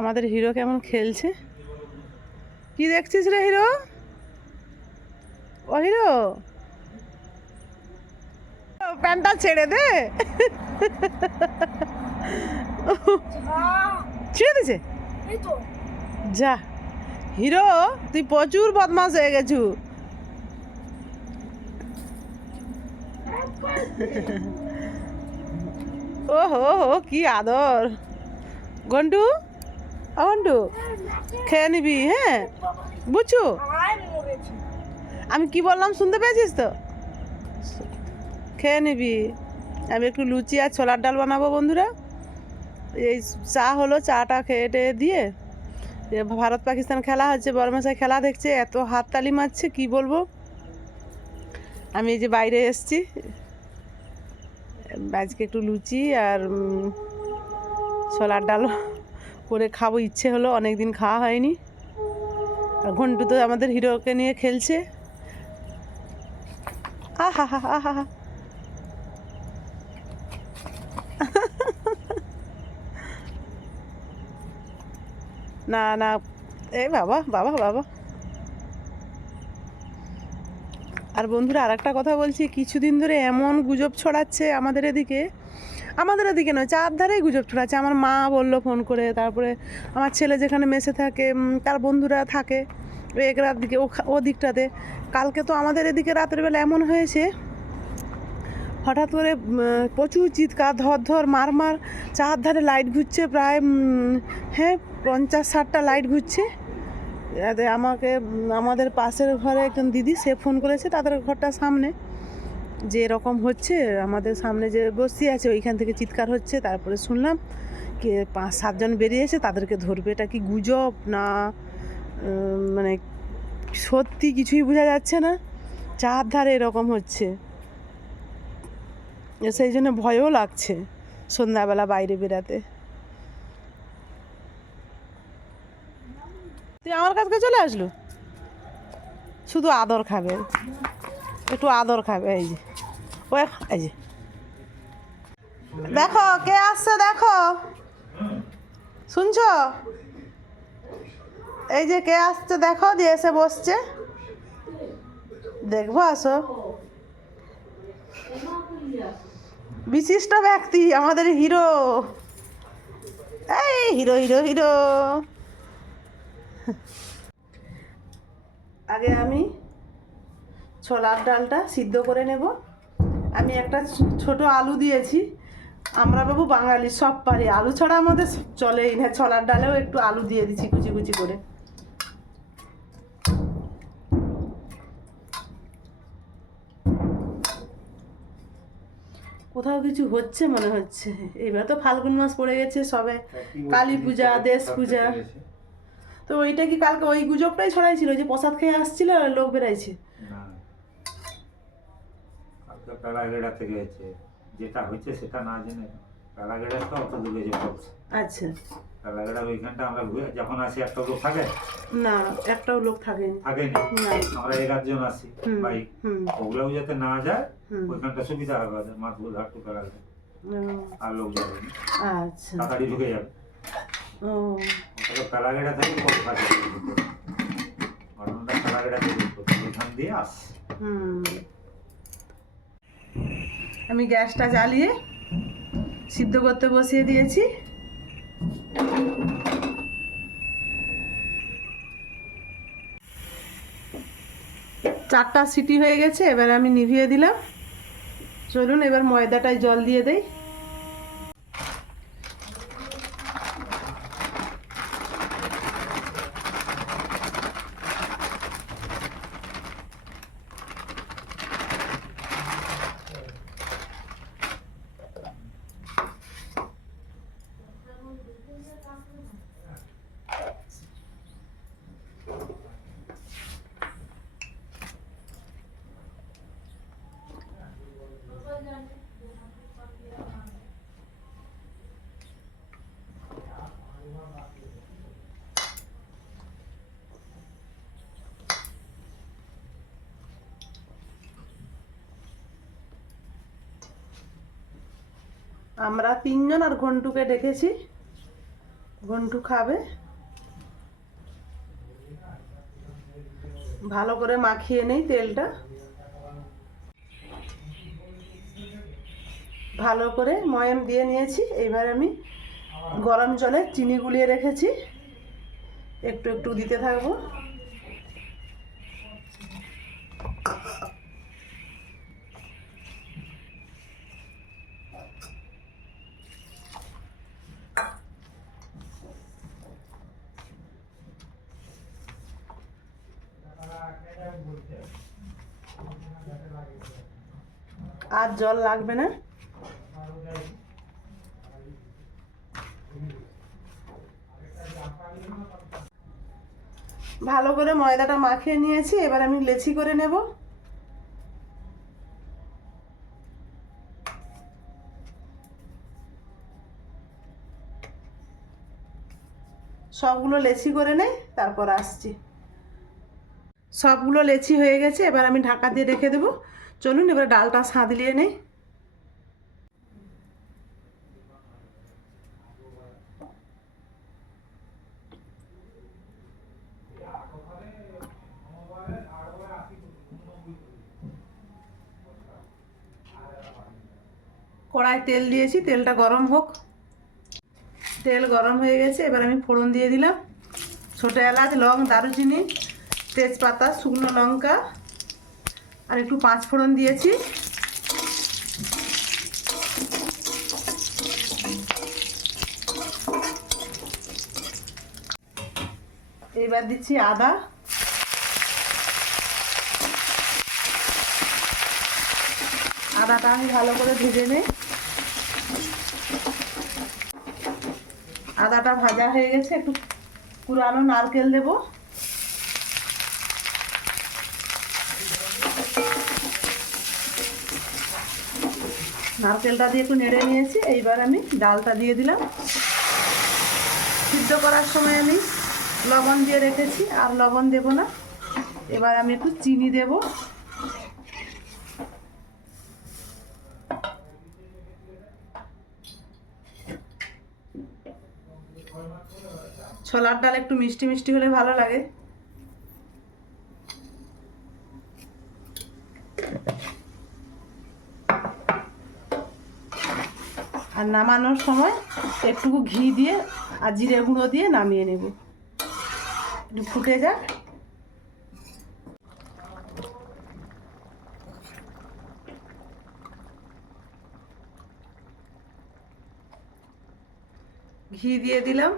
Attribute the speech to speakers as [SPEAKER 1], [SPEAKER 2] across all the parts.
[SPEAKER 1] আমাদের হিরো কেমন খেলছে? কি দেখছিস রে হিরো? ও হিরো? প্যান্টটা ছেড়ে দে। ছেড়ে দিছে যা। হিরো, তুই প্রচুর বদমাস হয়ে গেছু। হো কি আদর। গন্টু? গন্টু খেয়ে নিবি হ্যাঁ? বুঝছু আমি কি বললাম, শুনতে পেয়েছিস তো? খেয়ে নিবি। আমি একটু লুচি আর ছোলার ডাল বানাবো বন্ধুরা। এই চা হলো, চাটা খেয়ে টেয়ে দিয়ে। ভারত পাকিস্তান খেলা হচ্ছে বরমেশায় খেলা দেখছে, এত হাততালি মারছে, কি বলব? আমি এই যে বাইরে এসছি। আজকে একটু লুচি আর ছোলার ডাল করে খাব, ইচ্ছে হলো অনেক দিন খাওয়া হয়নি। আর ঘন্টু তো আমাদের হিরোকে নিয়ে খেলছে। হা হা হা না না, এ বাবা বাবা বাবা। আর বন্ধুরা আর একটা কথা বলছি, কিছুদিন ধরে এমন গুজব ছড়াচ্ছে আমাদের এদিকে। আমাদের এদিকে নয় চার ধারেই গুজব ছড়াচ্ছে। আমার মা বলল ফোন করে, তারপরে আমার ছেলে যেখানে মেসে থাকে তার বন্ধুরা থাকে ওই এগরার দিকে ও দিকটাতে কালকে তো আমাদের এদিকে রাতের বেলা এমন হয়েছে, হঠাৎ করে প্রচুর চিৎকার, ধর ধর, মার মার চার ধারে লাইট ঘুরছে প্রায় হ্যাঁ পঞ্চাশ ষাটটা লাইট ঘুরছে। আমাকে আমাদের পাশের ঘরে একজন দিদি, সে ফোন করেছে তাদের ঘরটার সামনে। যে এরকম হচ্ছে, আমাদের সামনে যে বসি আছে, ওইখান থেকে চিৎকার হচ্ছে, তারপরে শুনলাম কে পাঁচ, সাতজন বেরিয়েছে তাদেরকে ধরবে। এটা কি গুজব না মানে সত্যি কিছুই বোঝা যাচ্ছে না? চার ধারে এরকম হচ্ছে। সেই জন্য ভয়ও লাগছে সন্ধ্যাবেলা বাইরে বেরাতে তুই আমার কাছে চলে আসলো? শুধু আদর খাবে। একটু আদর খাবে, এই যে। এই যে। দেখো, কে আসছে দেখো। শুনছো? এই যে কে আসছে দেখো, দিয়ে এসে বসছে। দেখব, আসো। বিশিষ্ট ব্যক্তি, আমাদের হিরো। এই, হিরো হিরো হিরো। আগে আমি ছোলার ডালটা সিদ্ধ করে নেব। একটা ছ- ছোট আলু দিয়েছি। আমরা বাবু বাঙালি সব পারি। আলু ছাড়া আমাদের চলেই না। ছলার ডালেও একটু আলু দিয়ে দিচ্ছি কুচি কুচি করে। কোথাও কিছু হচ্ছে মনে হচ্ছে। এবার তো ফাল্গুন মাস পড়ে গেছে সবে। কালী পূজা দেশ পূজা তো ওইটা কি কালকে? ওই গুজবটাই ছড়াইছিল। যে প্রসাদ খেয়ে আসছিল লোক বেরাইছে।
[SPEAKER 2] প্যারাগেড়া থেকে হয়েছে যেটা হয়েছে সেটা না জেনে প্যারাগেড়া তো অত দূরে যে পড়ছে
[SPEAKER 1] আচ্ছা।
[SPEAKER 2] প্যারাগেড়া ওইখানটা আমরা ঘুরে যখন আসি একটা লোক থাকে?
[SPEAKER 1] না একটাও লোক থাকেনি। না
[SPEAKER 2] আমরা এগারো জন আসি বাইক ওগুলোও যাতে না যায় ওইখানটা সুবিধা হবে ওদের মাথুর ঘাটু প্যারাগেড়া
[SPEAKER 1] ও,
[SPEAKER 2] আর লোক যাবে
[SPEAKER 1] আচ্ছা।
[SPEAKER 2] তাড়াতাড়ি ঢুকে যাবে।
[SPEAKER 1] ও।
[SPEAKER 2] ওটা প্যারাগেড়া থেকে কত থাকে ঘটনাটা প্যারাগেড়া থেকে ওইখান দিয়ে আসছে
[SPEAKER 1] হুম। আমি গ্যাসটা জ্বালিয়ে সিদ্ধ করতে বসিয়ে দিয়েছি। চারটা সিটি হয়ে গেছে, এবার আমি নিভিয়ে দিলাম। চলুন এবার ময়দাটায় জল দিয়ে দেই। আমরা তিনজন আর ঘন্টুকে ডেকেছি। ঘন্টু খাবে। ভালো করে মাখিয়ে নেই তেলটা। ভালো করে ময়াম দিয়ে নিয়েছি। এইবার আমি গরম জলে চিনি গুলিয়ে রেখেছি। একটু একটু দিতে থাকব। আর জল লাগবে না? ভালো করে ময়দাটা মাখিয়ে নিয়েছি, এবার আমি লেচি করে নেব। সবগুলো লেচি করে নেই, তারপর আসছি। সবগুলো লেচি হয়ে গেছে, এবার আমি ঢাকা দিয়ে রেখে দেবো। চলুন এবার ডালটা সাঁতলিয়ে নেই। কড়াই তেল দিয়েছি, তেলটা গরম হোক। তেল গরম হয়ে গেছে, এবার আমি ফোড়ন দিয়ে দিলাম। ছোটো এলাচ, লং, দারুচিনি, তেজপাতা, শুকনো লঙ্কা আর একটু পাঁচ ফোড়ন দিয়েছি। এবার দিচ্ছি আদা। আদাটা আমি ভালো করে ভেজে নিই। আদাটা ভাজা হয়ে গেছে, একটু পুরানো নারকেল দেব। নারকেলটা দিয়ে একটু নেড়ে নিয়েছি। এইবার আমি ডালটা দিয়ে দিলাম। সিদ্ধ করার সময় আমি লবণ দিয়ে রেখেছি, আর লবণ দেব না। এবার আমি একটু চিনি দেবো। ছোলার ডাল একটু মিষ্টি মিষ্টি হলে ভালো লাগে। আর নামানোর সময় একটুকু ঘি দিয়ে আর জিরে গুঁড়ো দিয়ে নামিয়ে নেব। একটু ফুটে যাক। ঘি দিয়ে দিলাম।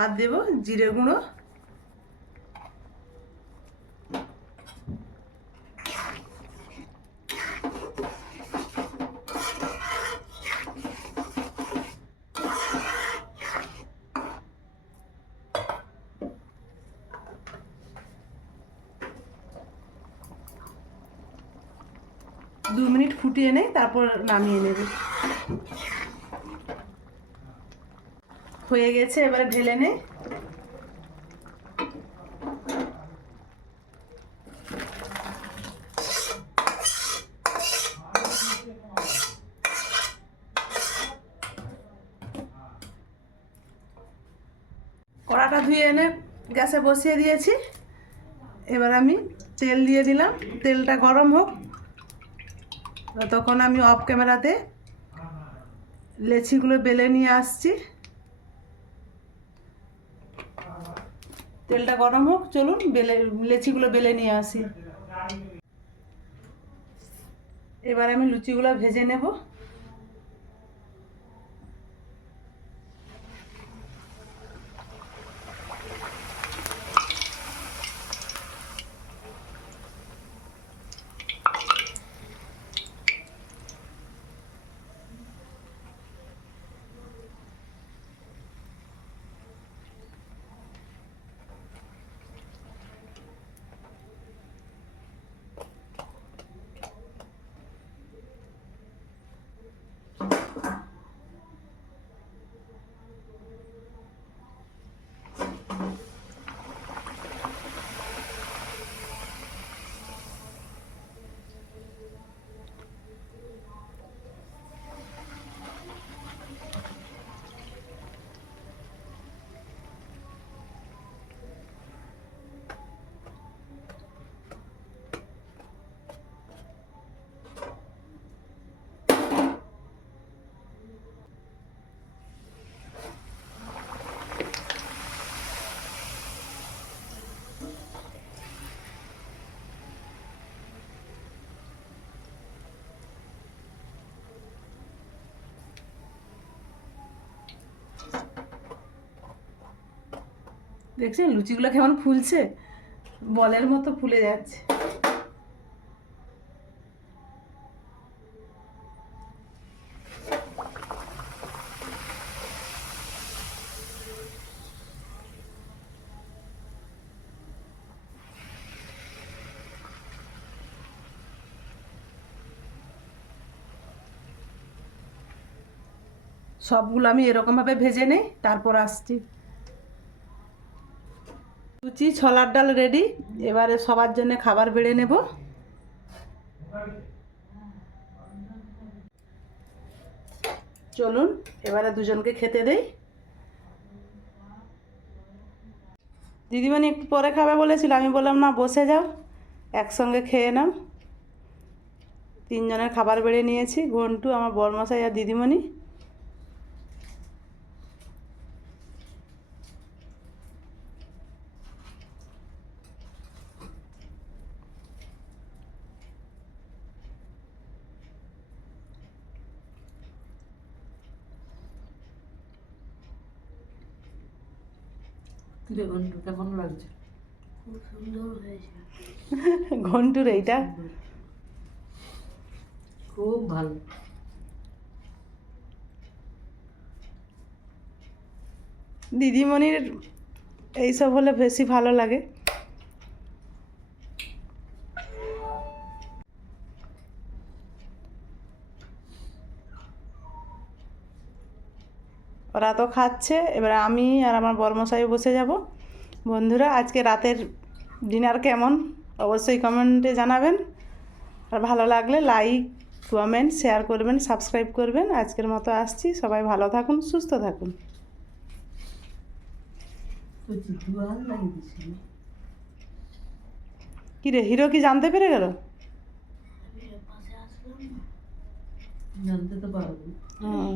[SPEAKER 1] আর দেব জিরে গুঁড়ো। দু মিনিট ফুটিয়ে নেই, তারপর নামিয়ে নেবে। হয়ে গেছে, এবারে ঢেলে নে কড়াটা ধুয়ে এনে গ্যাসে বসিয়ে দিয়েছি। এবার আমি তেল দিয়ে দিলাম। তেলটা গরম হোক তখন আমি অফ ক্যামেরাতে লেচিগুলো বেলে নিয়ে আসছি। তেলটা গরম হোক, চলুন বেলে, লেচিগুলো বেলে নিয়ে আসি। এবার আমি লুচিগুলো ভেজে নেব। দেখছেন লুচিগুলো কেমন ফুলছে? বলের মতো ফুলে যাচ্ছে। সবগুলো আমি এরকমভাবে ভেজে নেই, তারপর আসছি। লুচি ছোলার ডাল রেডি এবারে সবার জন্য খাবার বেড়ে নেব। চলুন, এবারে দুজনকে খেতে দেই। দিদিমণি একটু পরে খাবে বলেছিল, আমি বললাম, না, বসে যাও, একসঙ্গে খেয়ে নাও। তিনজনের খাবার বেড়ে নিয়েছি ঘন্টু আমার বরমশাই আর দিদিমণি।
[SPEAKER 3] কেমন লাগছে?
[SPEAKER 1] ঘন্টুর এইটা?
[SPEAKER 3] খুব ভালো।
[SPEAKER 1] দিদিমণির এইসব হলে বেশি ভালো লাগে। ওরা তো খাচ্ছে। এবার আমি আর আমার বর্মশাই বসে যাব। বন্ধুরা আজকে রাতের ডিনার কেমন? অবশ্যই কমেন্টে জানাবেন। আর ভালো লাগলে লাইক কমেন্ট শেয়ার করবেন সাবস্ক্রাইব করবেন। আজকের মতো আসছি। সবাই ভালো থাকুন সুস্থ থাকুন। কি রে হিরো কি জানতে পেরে গেল?
[SPEAKER 3] জানতে তো পারব।
[SPEAKER 1] হুম।